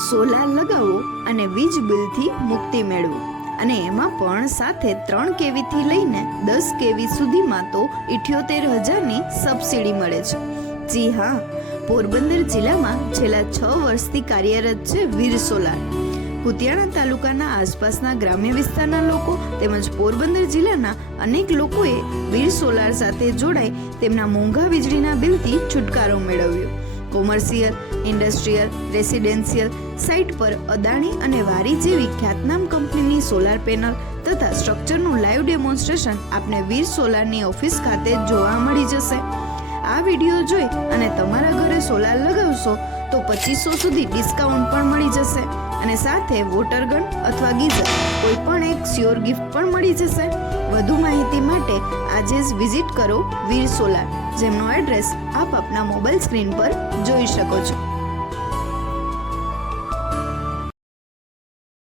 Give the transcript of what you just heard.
Solar લગાવો અને વીજ બિલથી મુક્તિ મેળવો, અને એમાં પણ સાથે 3 કેવીથી લઈને 10 કેવી સુધીમાં તો 78,000ની સબસિડી મળે છે. જી હા, પોરબંદર જિલ્લામાં છેલ્લા 6 વર્ષથી કાર્યરત છે વીર સોલાર. કુતિયાણા તાલુકાના આસપાસના ગ્રામ્ય વિસ્તારના લોકો તેમજ પોરબંદર જિલ્લાના અનેક લોકોએ વીર સોલાર સાથે જોડાઈ તેમના મોંઘા વીજળીના બિલથી છુટકારો મેળવ્યો. કોમર્શિયલ, ઇન્ડસ્ટ્રીયલ, રેસિડેન્શિયલ સાઇટ પર અદાણી અને વારી જેવી ખ્યાતનામ કંપનીની સોલાર પેનલ તથા સ્ટ્રક્ચરનું લાઈવ ડેમોન્સ્ટ્રેશન આપને વીર સોલારની ઓફિસ ખાતે જોવા મળી જશે. આ વિડીયો જોઈ અને તમારા ઘરે સોલાર લગાવશો તો 2500 સુધી ડિસ્કાઉન્ટ પણ મળી જશે, અને સાથે વોટર ગન અથવા ગીઝર કોઈ પણ એક સ્યોર ગિફ્ટ પણ મળી જશે. વધુ માહિતી માટે આજે જ વિઝિટ કરો વીર સોલાર, જેમનો એડ્રેસ આપ આપના મોબાઈલ સ્ક્રીન પર જોઈ શકો છો.